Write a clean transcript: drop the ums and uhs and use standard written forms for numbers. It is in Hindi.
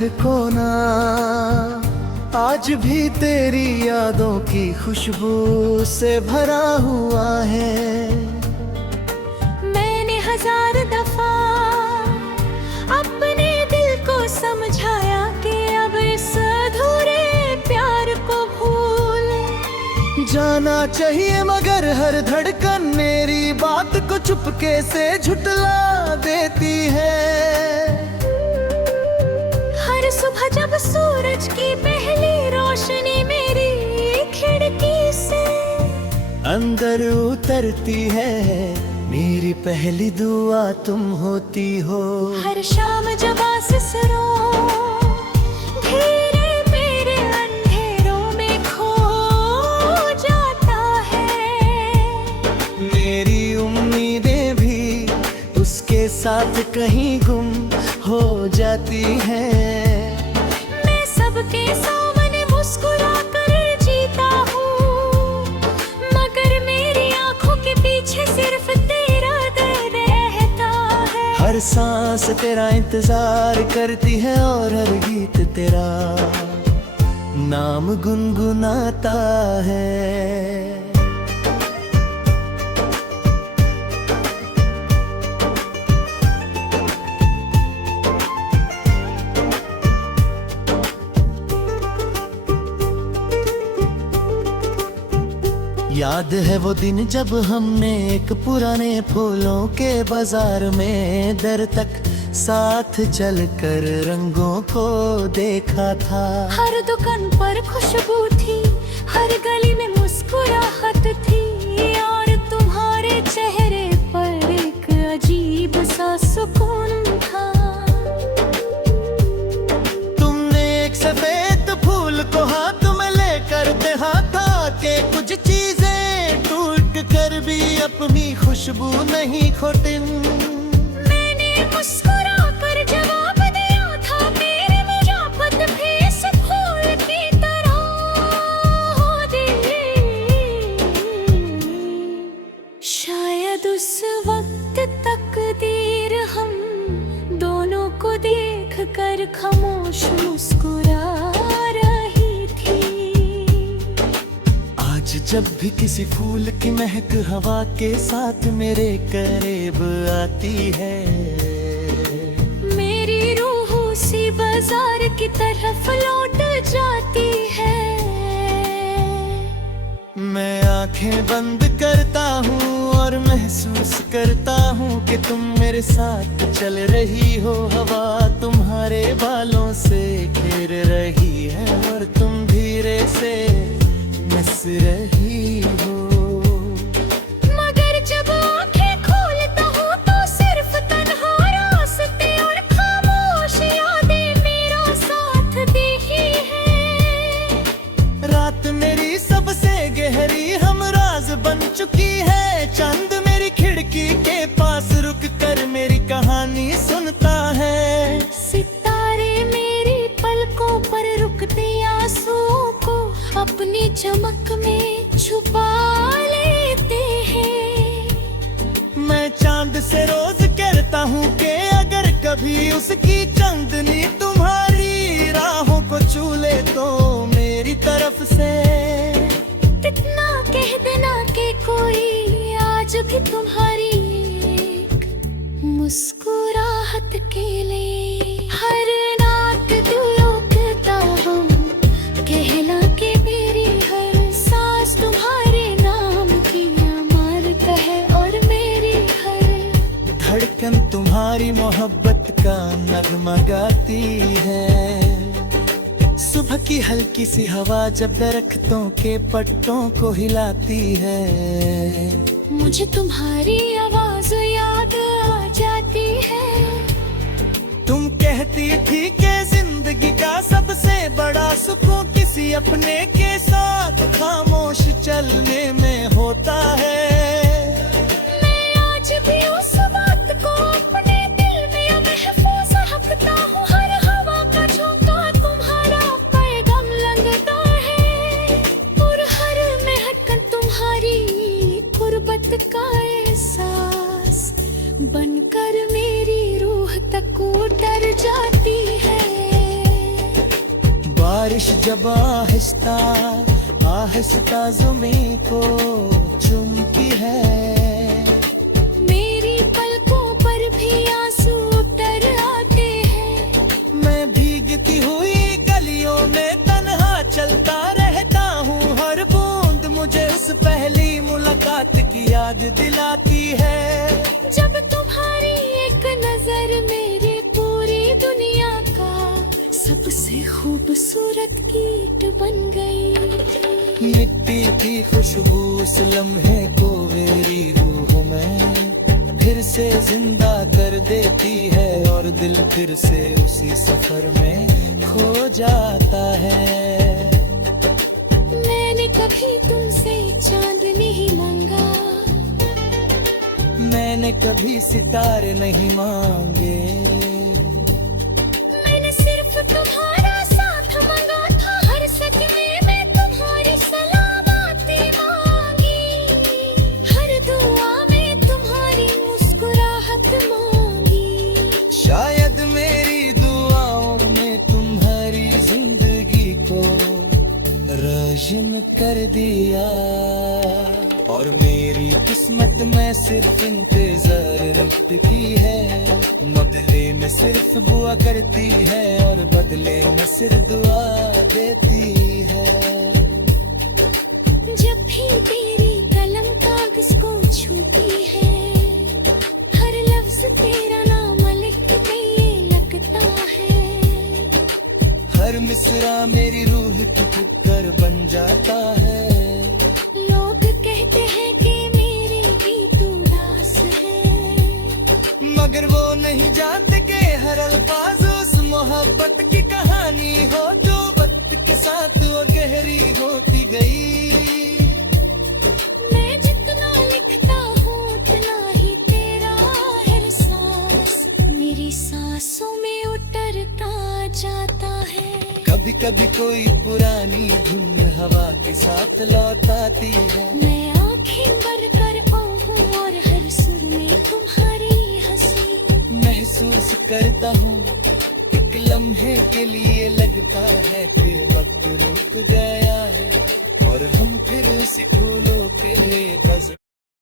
हर कोना आज भी तेरी यादों की खुशबू से भरा हुआ है। मैंने 1000 दफा अपने दिल को समझाया कि अब इस अधूरे प्यार को भूल जाना चाहिए, मगर हर धड़कन मेरी बात को चुपके से झुठला देती है। हर सुबह जब सूरज की पहली रोशनी मेरी खिड़की से अंदर उतरती है, मेरी पहली दुआ तुम होती हो। हर शाम जब आसिस रो धीरे मेरे अंधेरों में खो जाता है। मेरी उम्मीदें भी उसके साथ कहीं गुम हो जाती हैं। मैं सबके सामने मुस्कुरा कर जीता हूँ, मगर मेरी आंखों के पीछे सिर्फ तेरा दर्द रहता है। हर सांस तेरा इंतजार करती है और हर गीत तेरा नाम गुनगुनाता है। याद है वो दिन जब हमने एक पुराने फूलों के बाजार में दर तक साथ चलकर रंगों को देखा था। हर दुकान पर खुशबू थी, हर गली में मुस्कुराहट थी, और तुम्हारे चेहरे पर एक अजीब सा सुकून था। तुमने एक सफेद फूल को हाथ में लेकर देखा के कुछ चीजें टूट कर भी अपनी खुशबू नहीं खोती। मैंने मुस्कुरा कर जवाब दिया था, मेरी मुजाफत भी इस फूल की तरह होती। शायद उस वक्त तकदीर हम दोनों को देख कर खामोश मुस्कुरा रही थी। आज जब भी किसी फूल की महक हवा के साथ मेरे करीब आती है, मेरी रूह उसी बाजार की तरफ लौट जाती है। मैं आंखें बंद करता हूँ और महसूस करता हूँ कि तुम मेरे साथ चल रही हो। हवा तुम्हारे बालों से घेर रही है और तुम धीरे से हंस रही हो। मगर जब आंखें खोलता हूँ तो सिर्फ तन्हा रास्ते और खामोश यादें मेरा साथ दी ही है। रात मेरी सबसे गहरी हमराज बन चुकी है। चांद मेरी खिड़की के पास रुक कर मेरी कहानी सुनता है। सितारे मेरी पलकों पर रुकते आंसुओं को अपनी चमक में छुपा लेते हैं। मैं चांद से रोज कहता हूँ कि अगर कभी उसकी चांदनी तुम्हारी राहों को छू ले तो मेरी तरफ से इतना कह देना कि कोई आज भी तुम्हारी एक मुस्कुराहट के लिए हर नाक दुलोकता हम कहला के मेरी हर सांस तुम्हारे नाम की अमानत है, और मेरी हर धड़कन तुम्हारी मोहब्बत का नगमा गाती है। सुबह की हल्की सी हवा जब दरख्तों के पत्तों को हिलाती है, मुझे तुम्हारी आवाज याद आ जाती है। तुम कहती थी कि जिंदगी का सबसे बड़ा सुकून किसी अपने के साथ खामोश चलने में होता है। मैं आज भी उस बात को अपने दिल में महफूज रखता हूँ। हर हवा का झोंका तुम्हारा पैगाम लगता है, और हर महक तुम्हारी गुर्बत का एहसास बनकर मेरी रूह तक उतर जाती है। बारिश जब आहिस्ता आहिस्ता ज़मीं को चुमती है, मेरी पलकों पर भी आंसू उतर आते हैं। मैं भीगती हुई गलियों में तन्हा चलता रहता हूँ। हर बूंद मुझे उस पहली मुलाकात की याद दिलाती है। जब तुम्हारी एक नजर मेरी पूरी दुनिया का सबसे खूबसूरत कीट बन गई। मिट्टी की खुशबू उस लम्हे को मेरी रूह में फिर से जिंदा कर देती है, और दिल फिर से उसी सफर में खो जाता है। मैंने कभी तुमसे चांद नहीं मांगा, मैंने कभी सितारे नहीं मांगे, मैंने सिर्फ तुम्हारा साथ मांगा था। हर सदमे में तुम्हारी सलामती मांगी, हर दुआ में तुम्हारी मुस्कुराहट मांगी। शायद मेरी दुआओं ने तुम्हारी जिंदगी को रोशन कर दिया, और मेरी किस्मत में सिर्फ इंतजार रब्त की है। बदले में सिर्फ दुआ करती है, और बदले में सिर्फ दुआ देती है। जब भी तेरी कलम कागज को छूती है, हर लफ्ज तेरा नाम लिखते ये लगता है। हर मिसरा मेरी रूह की पुकार बन जाता है। लोग कहते हैं कि मेरे गीत उदास है, मगर वो नहीं जानते कि हर अल्फाज उस मोहब्बत की कहानी हो, जो वक्त के साथ वो गहरी होती गई। मैं जितना लिखता हूँ उतना ही तेरा एहसास मेरी सांसों में उतरता जाता है। कभी कभी कोई पुरानी धुन हवा के साथ लौट आती है। मैं आंखें भर कर आहूं और हर सुर में तुम्हारी हंसी महसूस करता हूँ। एक लम्हे के लिए लगता है कि वक्त रुक गया है, और हम फिर उसी फूल